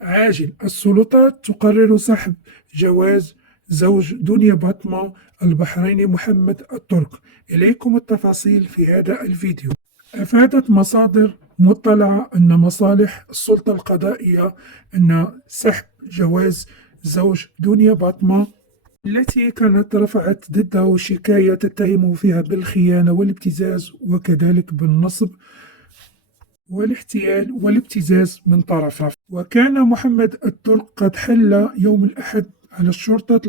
عاجل. السلطات تقرر سحب جواز زوج دنيا باطمة البحريني محمد الترك. إليكم التفاصيل في هذا الفيديو. أفادت مصادر مطلعة أن مصالح السلطة القضائية أن سحب جواز زوج دنيا باطمة التي كانت رفعت ضده شكاية تتهمه فيها بالخيانة والابتزاز وكذلك بالنصب والاحتيال والابتزاز من طرفه. وكان محمد الترك قد حل يوم الأحد على الشرطة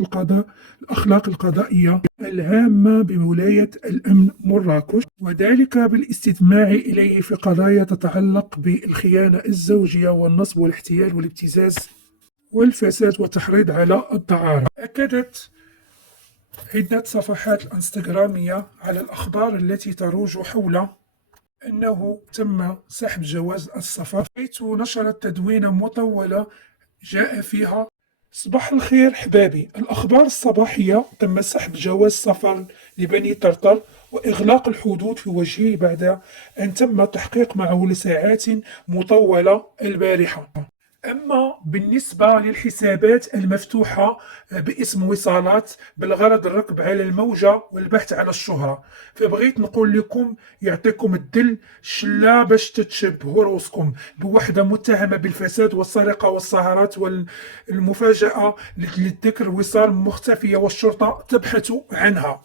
الأخلاق القضائية الهامة بولاية الأمن مراكش، وذلك بالاستماع إليه في قضايا تتعلق بالخيانة الزوجية والنصب والاحتيال والابتزاز والفساد والتحريض على الدعارة. أكدت عدة صفحات الانستغرامية على الأخبار التي تروج حول أنه تم سحب جواز السفر، حيث نشرت تدوينة مطولة جاء فيها: صباح الخير حبابي، الأخبار الصباحية: تم سحب جواز سفر لبني طرطر وإغلاق الحدود في وجهه بعد أن تم التحقيق معه لساعات مطولة البارحة. أما بالنسبة للحسابات المفتوحة باسم وصالات بالغرض الركب على الموجة والبحث على الشهرة، فبغيت نقول لكم يعطيكم الدل شلا باش تتشبهوا روسكم بوحدة متهمة بالفساد والسرقة والسهرات والمفاجأة للذكر وصال مختفية والشرطة تبحث عنها.